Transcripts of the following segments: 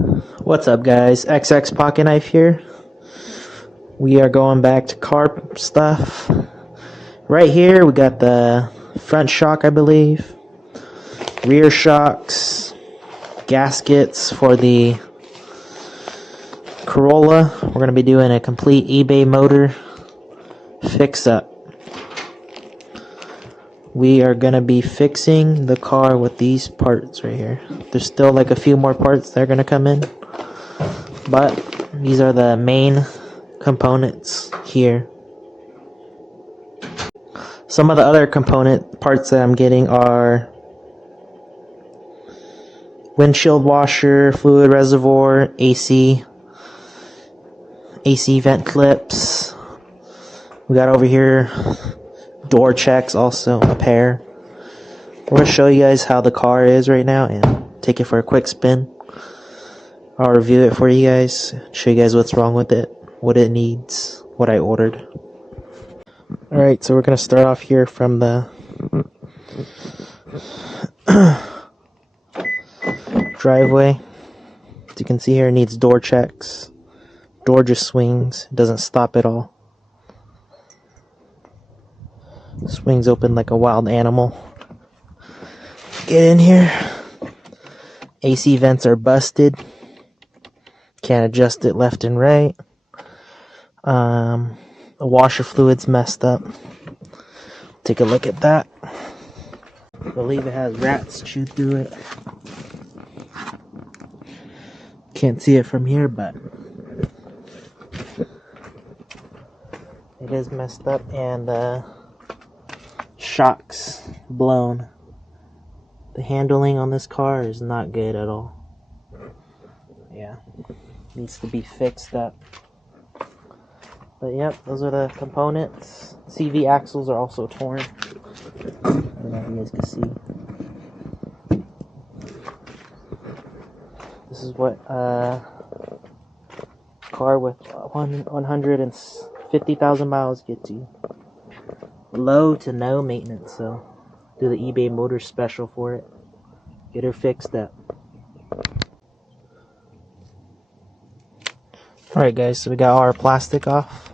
What's up, guys? XX Pocket Knife here. We are going back to car stuff. Right here, we got the front shock, I believe, rear shocks, gaskets for the Corolla. We're going to be doing a complete eBay motor fix-up. We are going to be fixing the car with these parts right here. There's still like a few more parts that are going to come in, but these are the main components here. Some of the other component parts that I'm getting are windshield washer, fluid reservoir, AC vent clips. We got over here door checks, also a pair. We're going to show you guys how the car is right now and take it for a quick spin. I'll review it for you guys, show you guys what's wrong with it, what it needs, what I ordered. Alright, so we're going to start off here from the driveway. As you can see here, it needs door checks. Door just swings, it doesn't stop at all. Swings open like a wild animal. Get in here. AC vents are busted. Can't adjust it left and right. The washer fluid's messed up. Take a look at that. I believe it has rats chewed through it. Can't see it from here, but it is messed up, and the shocks blown. The handling on this car is not good at all. Yeah, needs to be fixed up. But yep, those are the components. CV axles are also torn. I don't know if you guys can see. This is what car with 150,000 miles gets you. Low to no maintenance, so do the eBay motor special for it. Get her fixed up. Alright guys, so we got all our plastic off.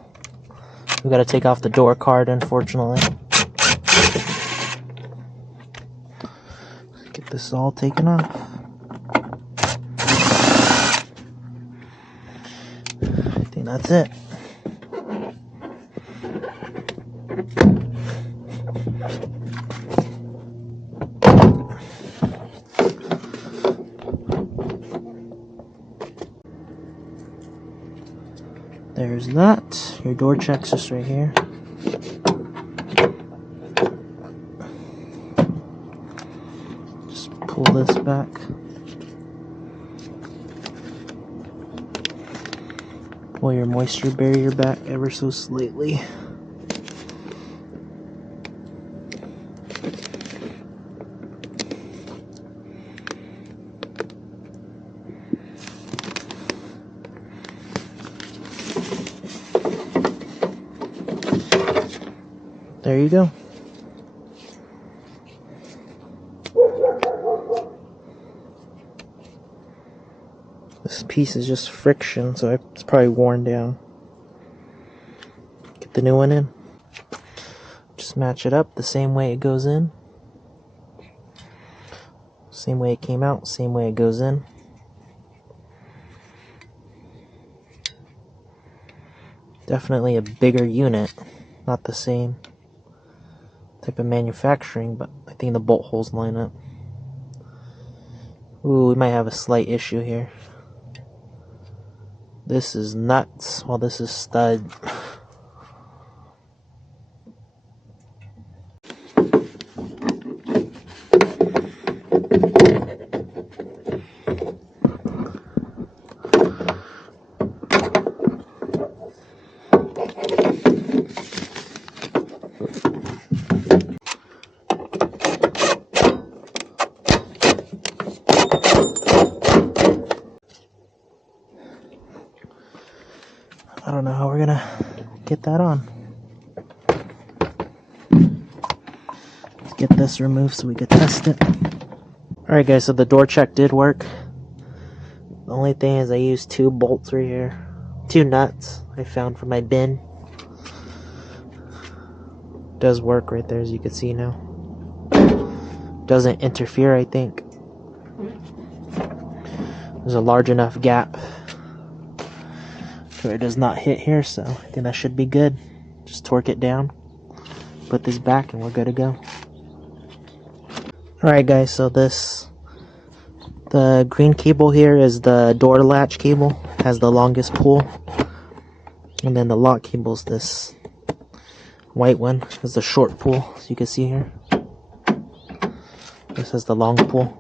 We gotta take off the door card, unfortunately. Get this all taken off. I think that's it. There's that. Your door check's just right here. Just pull this back. Pull your moisture barrier back ever so slightly. There you go. This piece is just friction, so it's probably worn down. Get the new one in. Just match it up the same way it goes in. Same way it came out, same way it goes in. Definitely a bigger unit, not the same type of manufacturing, but I think the bolt holes line up. Ooh, we might have a slight issue here. This is nuts. Well, this is stud. I don't know how we're gonna get that on. Let's get this removed so we can test it. Alright guys, so the door check did work. The only thing is I used 2 bolts right here. 2 nuts I found for my bin. Does work right there, as you can see now. Doesn't interfere, I think. There's a large enough gap where it does not hit here, so I think that should be good. Just torque it down, put this back, and we're good to go. Alright guys, so the green cable here is the door latch cable, has the longest pull. And then the lock cable is this white one, is the short pull, as you can see here. This is the long pull.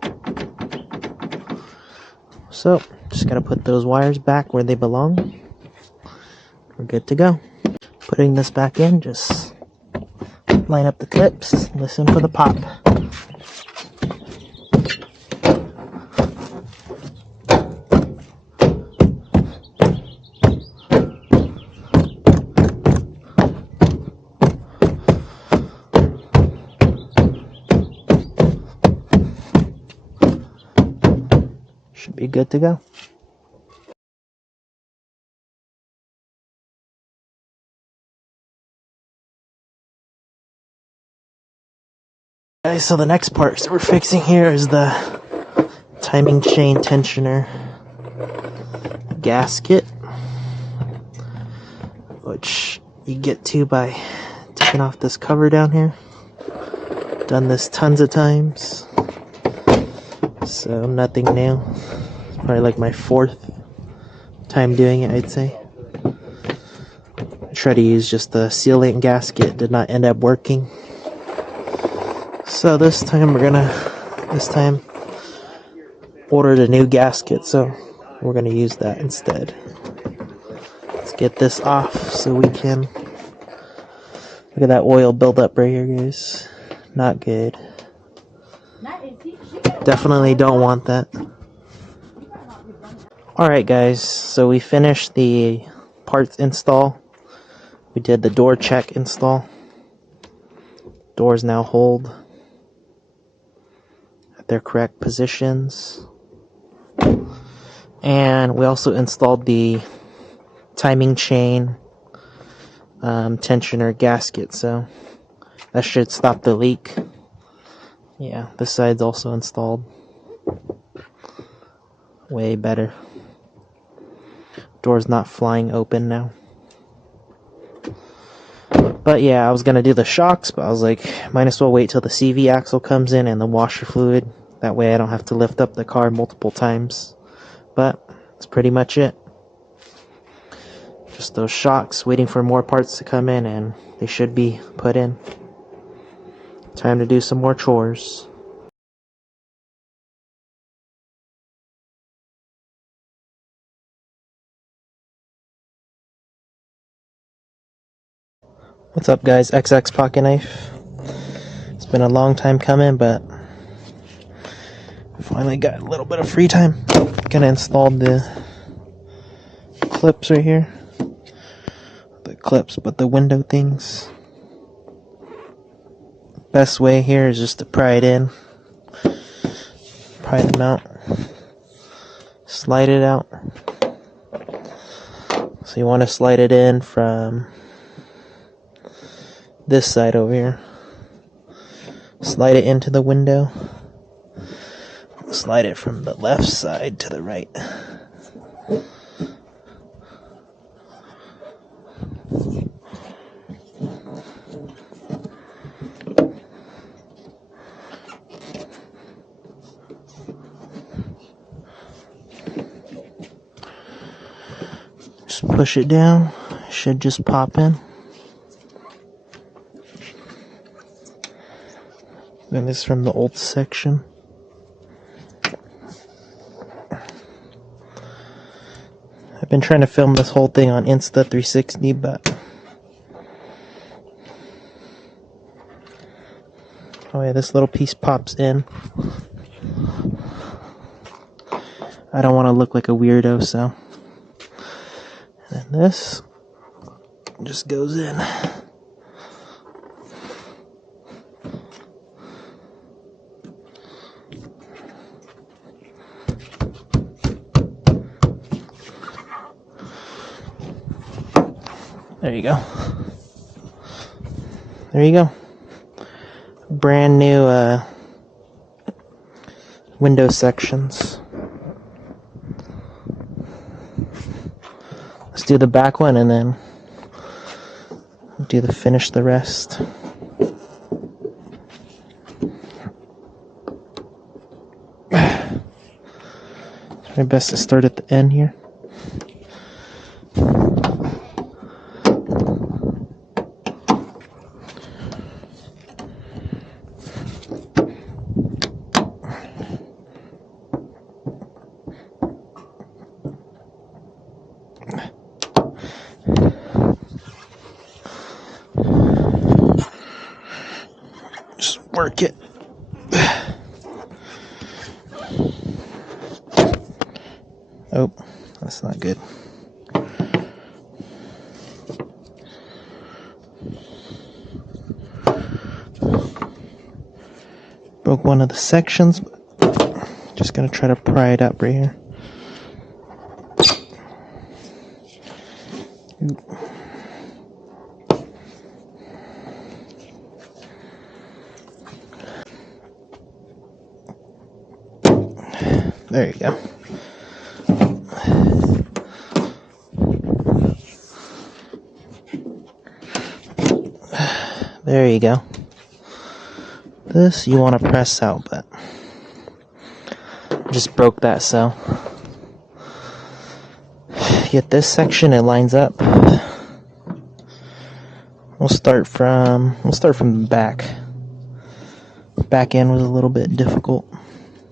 So, just gotta put those wires back where they belong. We're good to go. Putting this back in, just line up the clips, listen for the pop. Should be good to go. Okay, so the next part that we're fixing here is the timing chain tensioner gasket, which you get to by taking off this cover down here. Done this tons of times, so nothing new. It's probably like my 4th time doing it, I'd say. I tried to use just the sealant gasket, did not end up working. So this time ordered a new gasket, so we're gonna use that instead. Let's get this off so we can, look at that oil buildup right here, guys. Not good. Definitely don't want that. Alright guys, so we finished the parts install. We did the door check install. Doors now hold at their correct positions. And we also installed the timing chain tensioner gasket, so that should stop the leak. Yeah, this side's also installed. Way better. Door's not flying open now. But yeah, I was gonna do the shocks, but I was like, might as well wait till the CV axle comes in and the washer fluid. That way I don't have to lift up the car multiple times. But that's pretty much it. Just those shocks, waiting for more parts to come in, and they should be put in. Time to do some more chores. What's up guys, XX Pocket Knife. It's been a long time coming, but finally got a little bit of free time. Gonna install the clips right here. The clips, but the window things. Best way here is just to pry it in. Pry them out. Slide it out. So you want to slide it in from this side over here. Slide it into the window. Slide it from the left side to the right. Just push it down. It should just pop in. And this is from the old section. I've been trying to film this whole thing on Insta360, but oh yeah, this little piece pops in. I don't want to look like a weirdo, so. And this just goes in. There you go. There you go. Brand new window sections. Let's do the back one and then finish the rest. It's my best to start at the end here. Just work it. Oh, that's not good. Broke one of the sections. Just gonna try to pry it up right here. There you go. There you go. This you want to press out, but just broke that, so get this section, it lines up. We'll start from the back. Back end was a little bit difficult.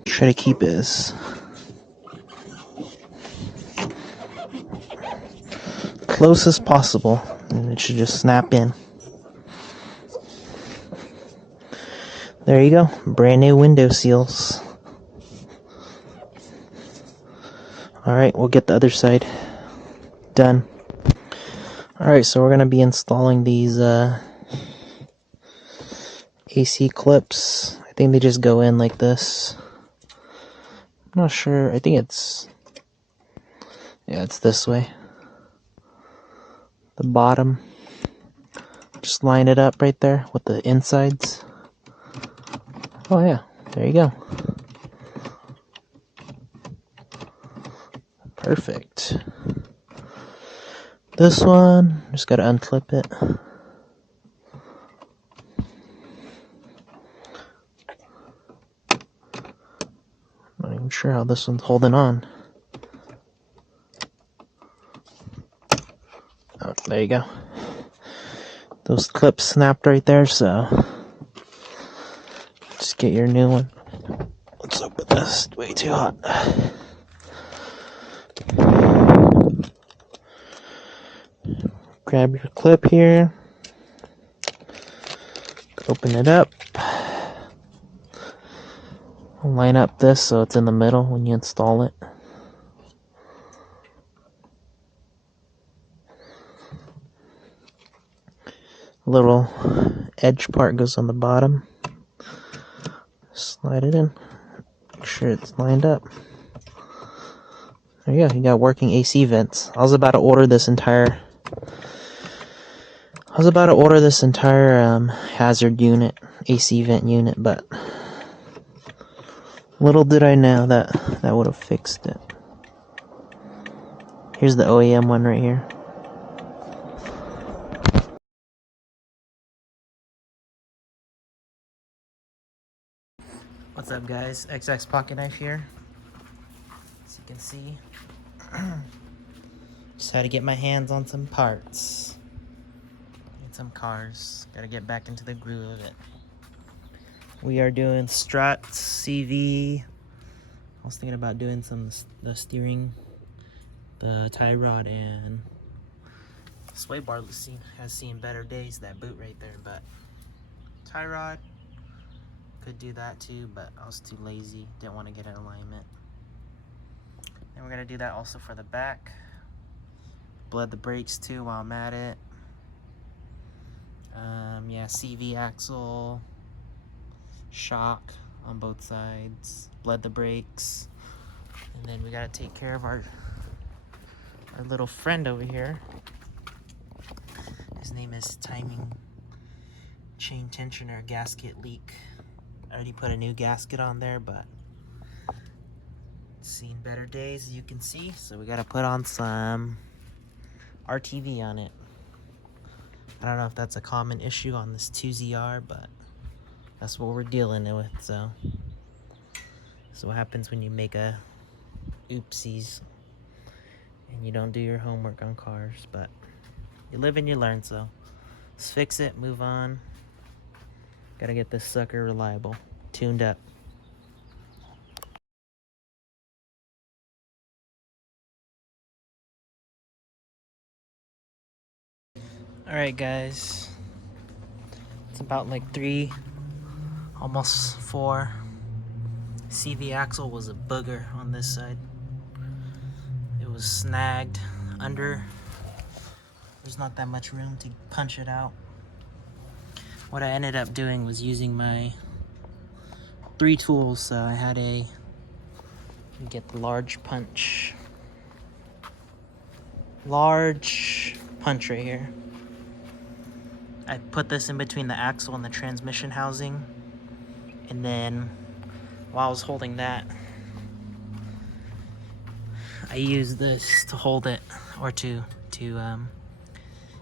Try to keep it as close as possible, and it should just snap in. There you go, brand new window seals. Alright, we'll get the other side done. Alright, so we're going to be installing these AC clips. I think they just go in like this. I'm not sure, I think it's this way. The bottom. Just line it up right there with the insides. Oh yeah, there you go. Perfect. This one, just gotta unclip it. Not even sure how this one's holding on. Oh, there you go. Those clips snapped right there, so just get your new one. Let's open this. It's way too hot. Grab your clip here. Open it up. Line up this so it's in the middle when you install it. Little edge part goes on the bottom. Slide it in. Make sure it's lined up. There you go. You got working AC vents. I was about to order this entire hazard unit, AC vent unit, but little did I know that would have fixed it. Here's the OEM one right here. What's up, guys? XX Pocket Knife here. As you can see, just had to get my hands on some parts. Need some cars. Gotta get back into the groove of it. We are doing Struts, CV. I was thinking about doing the steering, the tie rod, and sway bar has seen better days. That boot right there, but tie rod could do that too, but I was too lazy. Didn't want to get in alignment. And we're gonna do that also for the back. Bled the brakes too while I'm at it. Yeah, CV axle, shock on both sides. Bled the brakes, and then we gotta take care of our little friend over here. His name is Timing Chain Tensioner Gasket Leak. I already put a new gasket on there, but it's seen better days, as you can see. So we gotta put on some RTV on it. I don't know if that's a common issue on this 2ZR, but that's what we're dealing with. So what happens when you make a oopsies and you don't do your homework on cars, but you live and you learn. So let's fix it, move on. Gotta get this sucker reliable, tuned up. Alright guys, it's about like 3, almost 4. CV axle was a booger on this side. It was snagged under. There's not that much room to punch it out. What I ended up doing was using my 3 tools. So I had you get the large punch right here. I put this in between the axle and the transmission housing, and then while I was holding that, I used this to hold it, or to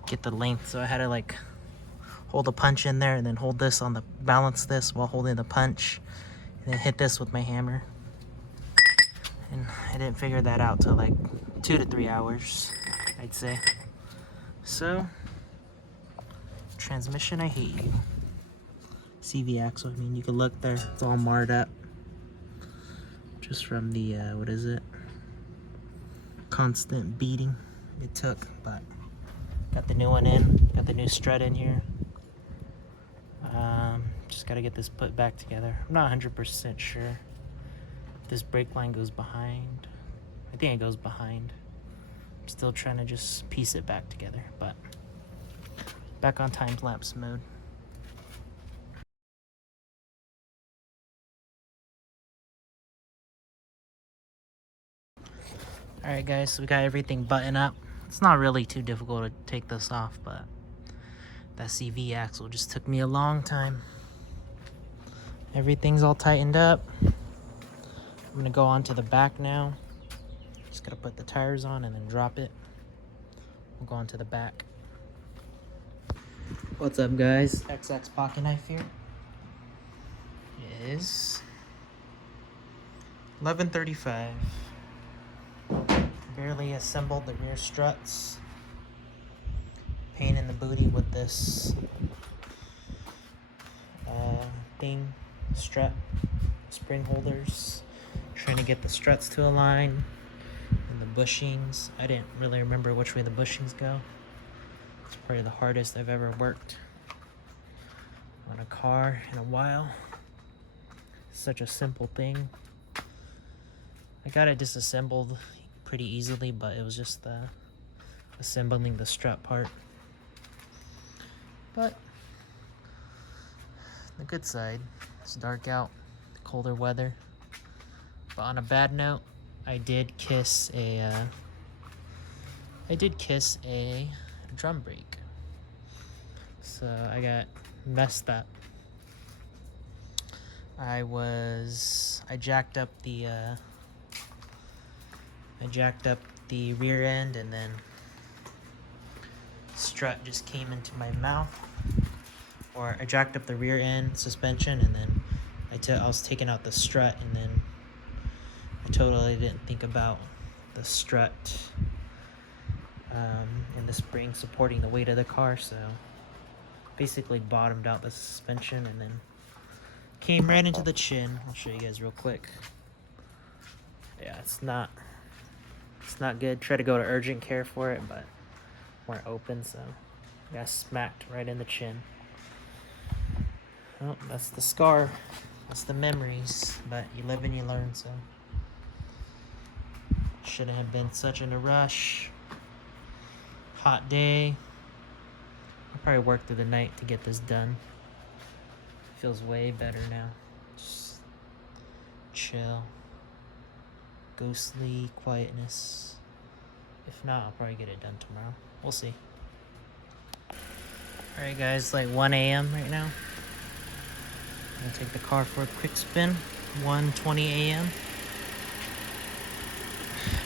get the length. So I had to like hold the punch in there and then hold this on the balance this while holding the punch, and then hit this with my hammer. And I didn't figure that out till like 2 to 3 hours, I'd say. So transmission, I hate you. CV axle, I mean, you can look there, it's all marred up just from the what is it, constant beating it took. But got the new one in, got the new strut in here. Just gotta get this put back together. I'm not 100% sure if this brake line goes behind. I think it goes behind. I'm still trying to just piece it back together, but back on time-lapse mode. Alright guys, so we got everything buttoned up. It's not really too difficult to take this off, but that CV axle just took me a long time. Everything's all tightened up. I'm gonna go on to the back now. Just gotta put the tires on and then drop it. We'll go on to the back. What's up guys? XX pocket knife here. It is 11:35. Barely assembled the rear struts. Pain in the booty with this thing, strut, spring holders. Trying to get the struts to align and the bushings. I didn't really remember which way the bushings go. It's probably the hardest I've ever worked on a car in a while. Such a simple thing. I got it disassembled pretty easily, but it was just assembling the strut part. But the good side, it's dark out, colder weather. But on a bad note, I did kiss a drum brake. So I got messed up. I jacked up the rear end, and then strut just came into my mouth. Or I jacked up the rear end suspension, and then I was taking out the strut, and then I totally didn't think about the strut and the spring supporting the weight of the car. So basically bottomed out the suspension and then came right into the chin. I'll show you guys real quick. Yeah, it's not good. Try to go to urgent care for it, but weren't open, so I got smacked right in the chin. Well, that's the scar. That's the memories, but you live and you learn. So shouldn't have been such in a rush. Hot day. I'll probably work through the night to get this done. Feels way better now. Just chill. Ghostly quietness. If not, I'll probably get it done tomorrow. We'll see. Alright guys, like 1 a.m. right now. I'm gonna take the car for a quick spin. 1:20 a.m.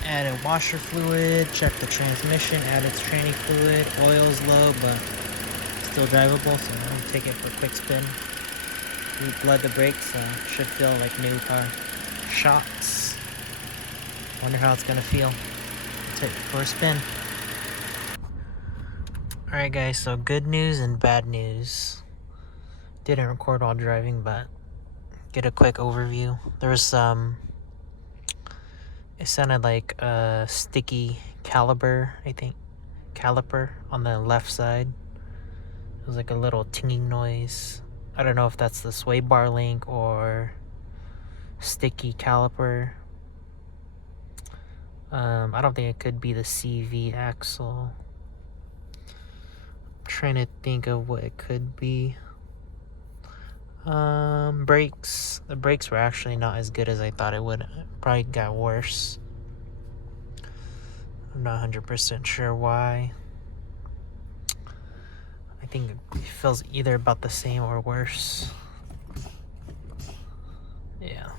Added washer fluid, checked the transmission, added tranny fluid. Oil's low, but still drivable, so I'm gonna take it for a quick spin. Re-blood the brakes, so should feel like new car shocks. Wonder how it's gonna feel. Take it for a spin. Alright guys, so good news and bad news. Didn't record while driving, but get a quick overview. There was it sounded like a sticky caliper, I think. Caliper on the left side. It was like a little tinging noise. I don't know if that's the sway bar link or sticky caliper. I don't think it could be the CV axle. I'm trying to think of what it could be. Brakes. The brakes were actually not as good as I thought it would. It probably got worse. I'm not 100% sure why. I think it feels either about the same or worse. Yeah.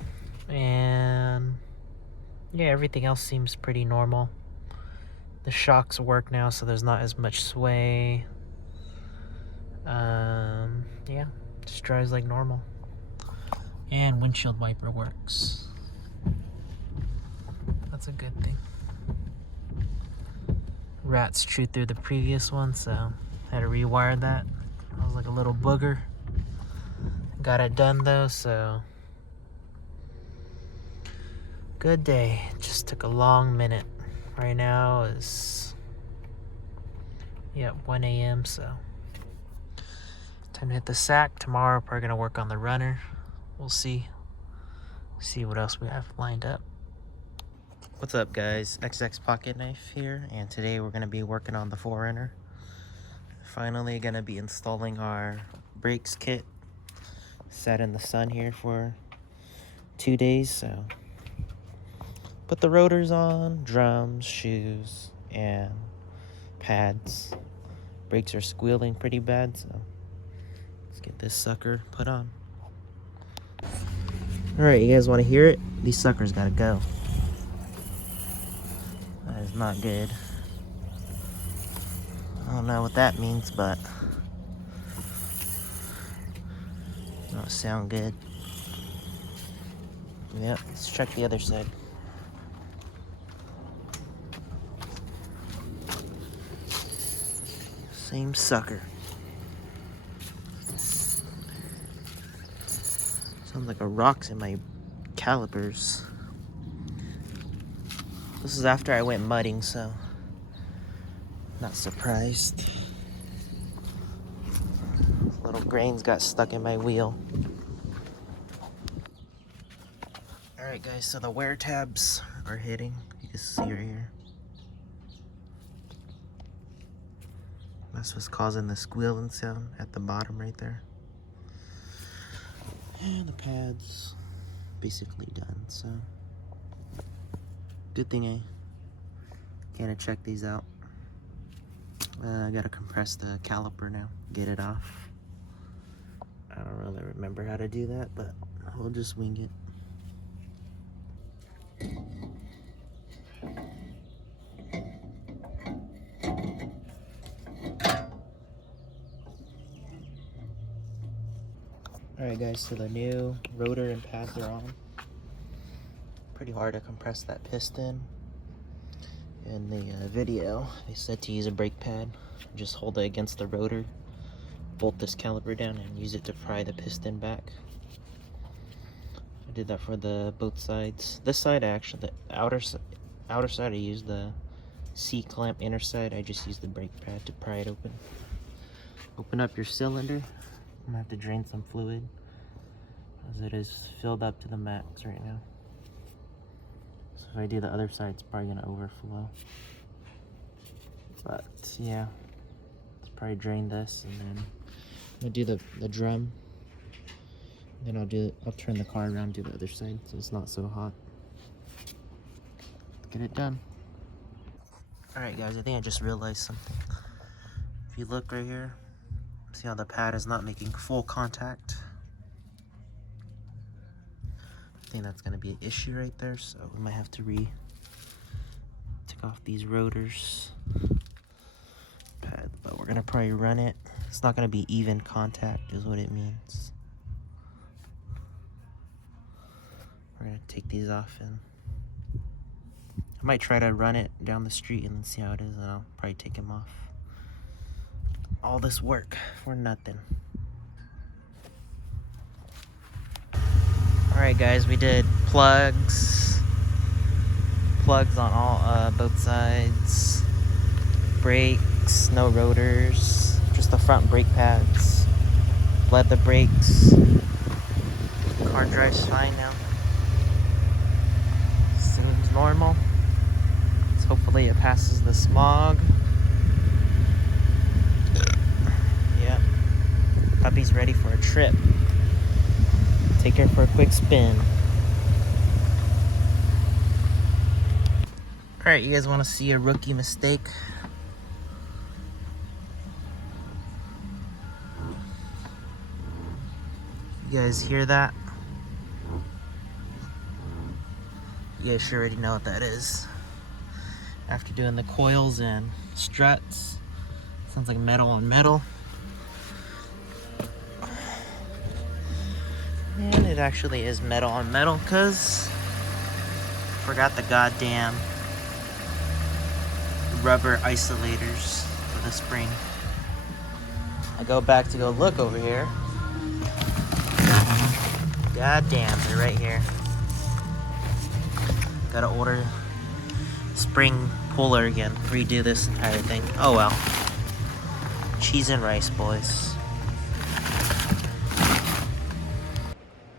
And yeah, everything else seems pretty normal. The shocks work now, so there's not as much sway. Yeah, just drives like normal. And windshield wiper works. That's a good thing. Rats chewed through the previous one, so I had to rewire that. I was like a little booger. Got it done though, so good day. Just took a long minute. Right now is 1 a.m. so time to hit the sack. Tomorrow we're probably gonna work on the runner. We'll see what else we have lined up. What's up guys, XX Pocket Knife here, and today we're gonna be working on the 4Runner. Finally gonna be installing our brakes kit. Sat in the sun here for 2 days, so put the rotors on, drums, shoes, and pads. Brakes are squealing pretty bad, so let's get this sucker put on. Alright, you guys want to hear it? These suckers gotta go. That is not good. I don't know what that means, but don't sound good. Yep, let's check the other side. Same sucker. Sounds like a rock's in my calipers. This is after I went mudding, so not surprised. Little grains got stuck in my wheel. Alright guys, so the wear tabs are hitting. You can see right here. That's what's causing the squealing sound at the bottom right there. And the pads basically done, so good thing I gotta check these out. I gotta compress the caliper now, get it off. I don't really remember how to do that, but we'll just wing it. Alright guys, so the new rotor and pads are on. Pretty hard to compress that piston. In the video, they said to use a brake pad. Just hold it against the rotor, bolt this caliper down, and use it to pry the piston back. I did that for the both sides. This side, actually, the outer side, I used the C-clamp. Inner side, I just used the brake pad to pry it open. Open up your cylinder. I'm gonna have to drain some fluid, as it is filled up to the max right now. So if I do the other side, it's probably gonna overflow. But yeah, let's probably drain this, and then I'm gonna do the drum. Then I'll turn the car around, do the other side, so it's not so hot. Let's get it done. All right, guys, I think I just realized something. If you look right here, See how the pad is not making full contact? I think that's gonna be an issue right there, so we might have to take off these rotors. Pad, but we're gonna probably run it. It's not gonna be even contact is what it means. We're gonna take these off, and I might try to run it down the street and then see how it is, and I'll probably take them off. All this work for nothing. Alright guys, we did plugs on all both sides, brakes, no rotors, just the front brake pads, leather brakes. Car drives fine now. Seems normal. So hopefully it passes the smog. Yep. Puppy's ready for a trip. Take her for a quick spin. Alright, you guys want to see a rookie mistake? You guys hear that? You guys should already know what that is. After doing the coils and struts, sounds like metal on metal. And it actually is metal on metal, because forgot the goddamn rubber isolators for the spring. I go back to go look over here. God damn, they're right here. Gotta order spring puller again. Redo this entire thing. Oh well. Cheese and rice, boys.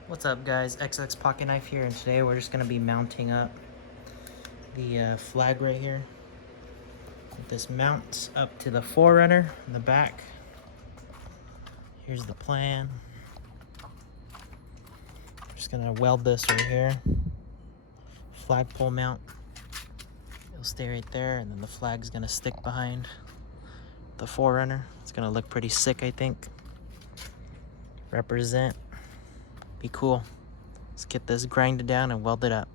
What's up guys, XX Pocket Knife here, and today we're just gonna be mounting up the flag right here. This mounts up to the Forerunner in the back. Here's the plan. Just gonna weld this right here. Flagpole mount. It'll stay right there, and then the flag's gonna stick behind the Forerunner. It's gonna look pretty sick, I think. Represent. Be cool. Let's get this grinded down and weld it up.